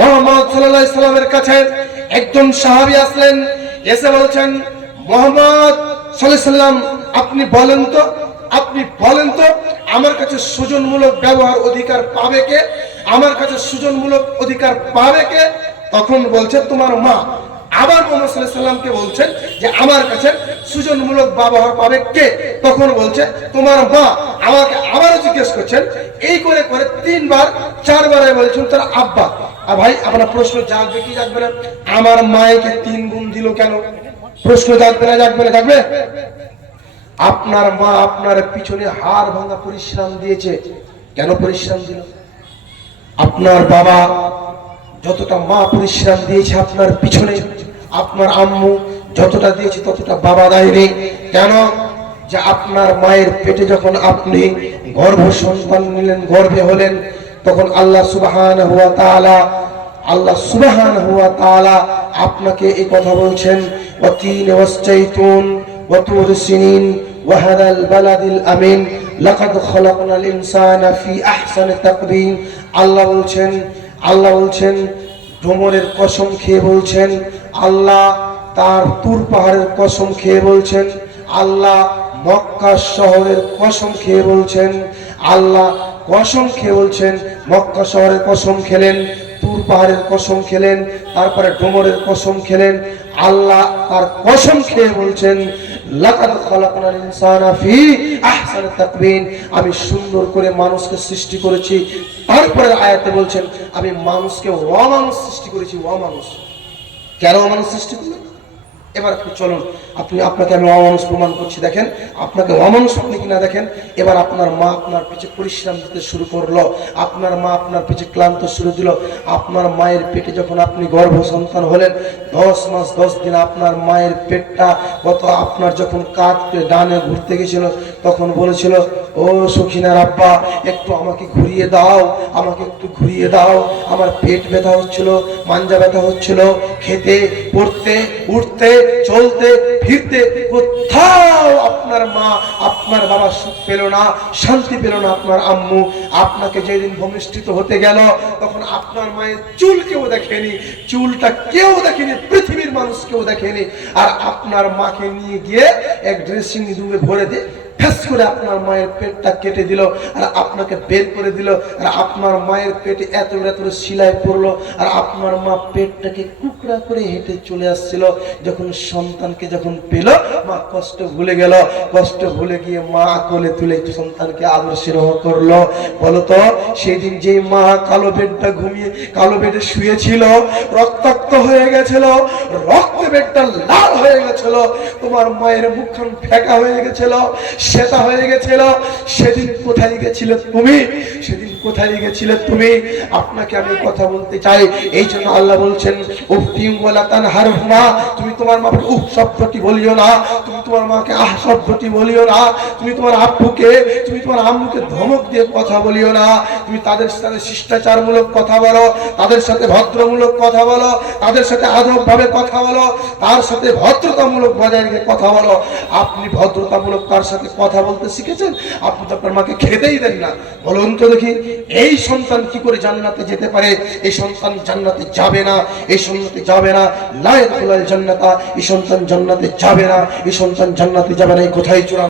মোহাম্মদ সাল্লাল্লাহু আলাইহি সাল্লামের কাছে একজন সাহাবী আসলেন, এসে বলছেন, মোহাম্মদ আলাইহি সাল্লাম, আপনি বলেন তো, আপনি বলেন তো, আমার কাছে সুজনমূলক ব্যবহার অধিকার পাবে কে? আমার কাছে সুজনমূলক অধিকার পাবে কে? তখন বলছে, তোমার মা। আবার মোহাম্মদ আলাইহি সাল্লামকে বলছেন যে, আমার কাছে সুজনমূলক ব্যবহার পাবে কে? তখন বলছে, তোমার মা। আমাকে আবারও জিজ্ঞেস করছেন, এই করে করে তিনবার, চারবার বলছেন তার আব্বা। আর ভাই, আপনার প্রশ্ন জাগবে কি জাগবে না? আমার মায়েকে তিন গুণ দিল কেন? প্রশ্ন জাগবে না জাগবে না, জাগবে? আপনার মা আপনার পিছনে হাড় ভাঙা পরিশ্রম দিয়েছে। কেন পরিশ্রম দিল? আপনার বাবা যতটা মা পরিশ্রম দিয়েছে আপনার পিছনে, আপনার আম্মু যতটা দিয়েছে ততটা বাবা দেয়নি কেন? যে আপনার মায়ের পেটে যখন আপনি গর্ভ সন্তান নিলেন, গর্ভে হলেন, তখন আল্লাহ সুবাহান হুয়া তালা আল্লাহ সুবাহান হুয়া তালা আপনাকে এই কথা বলছেন অতীন ওয়াসচৈতুন ওয়াতুর সিনিন ওয়াহাদাল বালাদিল আমিন, লাকাদ খলাকনাল ইনসানা ফি আহসানি তাকবীম আল্লাহ বলছেন আল্লাহ বলছেন ভ্রমণের কসম খেয়ে বলছেন, আল্লাহ তার তুর পাহাড়ের কসম খেয়ে বলছেন, আল্লাহ মক্কা শহরের কসম খেয়ে বলছেন, আল্লাহ কসম খেয়ে বলছেন, মক্কা শহরের কসম খেলেন, তুর পাহাড়ের কসম খেলেন, তারপরে ডোমরের কসম খেলেন, আল্লাহ তার কসম খেয়ে বলছেন আমি সুন্দর করে মানুষকে সৃষ্টি করেছি তারপরে আয়াতে বলছেন, আমি মানুষকে অমানুষ সৃষ্টি করেছি অমানুষ কেন অমানুষ সৃষ্টি করলেন? এবার আপনি চলুন, আপনি, আপনাকে আমি অমানুষ প্রমাণ করছি, দেখেন, আপনাকে অমানুষ আপনি কিনা দেখেন, এবার আপনার মা আপনার পিছে পরিশ্রম দিতে শুরু করল, আপনার মা আপনার পিছে ক্লান্ত শুরু দিল, আপনার মায়ের পেটে যখন আপনি গর্ভ সন্তান হলেন, দশ মাস, দশ দিন আপনার মায়ের পেটটা কত আপনার যখন কাঁদতে, ডানে ঘুরতে গেছিল, তখন বলেছিল, ও সখিনার আব্বা, একটু আমাকে ঘুরিয়ে দাও, আমাকে একটু ঘুরিয়ে দাও, আমার পেট ব্যথা হচ্ছিল, মাঞ্জা ব্যথা হচ্ছিল, খেতে, পড়তে, উঠতে চলতে, ফিরতে কোথাও আপনার মা, আপনার বাবা সুখ পেল না, শান্তি পেল না আপনার আম্মু। আপনাকে যেদিন ভূমিষ্ঠিত হতে গেল, তখন আপনার মায়ের চুল কেউ দেখেনি, চুলটা কেউ দেখেনি, পৃথিবীর মানুষ কেউ দেখেনি। আর আপনার মাকে নিয়ে গিয়ে এক ড্রেসিং রুমে ভরে দিয়ে ফ্যাস করে আপনার মায়ের পেটটা কেটে দিল, আর আপনাকে বের করে দিল, আর আপনার মায়ের পেটে এত এত সিলাই পড়ল, আর আপনার মা পেটটাকে টুকরা করে হেঁটে চলে আসছিল। যখন সন্তানকে যখন পেল, মা কষ্ট ভুলে গেল। কষ্ট ভুলে গিয়ে মা কোলে তুলে সন্তানকে আদর স্নেহ করল। বলতো, সেদিন যে মা কালো বেডটা ঘুমিয়ে, কালো বেডে শুয়েছিল, রক্তাক্ত হয়ে গেছিল। রক্ত লাল হয়ে গেছিল। তোমার মায়ের হয়ে হয়ে গেছিল। সেদিন কোথায় গেছিল তুমি? সেদিন কোথায় গেছিলে তুমি? আপনাকে আমি কথা বলতে চাই। এই জন্য আল্লাহ বলছেন তুমি তোমার মাকে উফ শব্দটি বলিও না, তুমি তোমার মাকে আহ শব্দটি বলিও না, তুমি তোমার আব্বুকে, তুমি তোমার আম্মুকে ধমক দিয়ে কথা বলিও না, তুমি তাদের সাথে শিষ্টাচারমূলক কথা বলো, তাদের সাথে ভদ্রমূলক কথা বলো, তাদের সাথে আদবভাবে কথা বলো, তার সাথে ভদ্রতামূলক বজায় রেখে কথা বলো। আপনি ভদ্রতামূলক তার সাথে কথা বলতে শিখেছেন? আপনি তো আপনার মাকে খেতেই দেন না। বলুন তো দেখি। এই সন্তান কি করে জান্নাতে যেতে পারে? এই সন্তান জান্নাতে যাবে না, এই সন্তানে যাবে না। লায়কুলাল জান্নাতা, এই সন্তান জান্নাতে যাবে না, এই সন্তান জান্নাতে যাবে না। এই কোথায় চূড়ান্ত।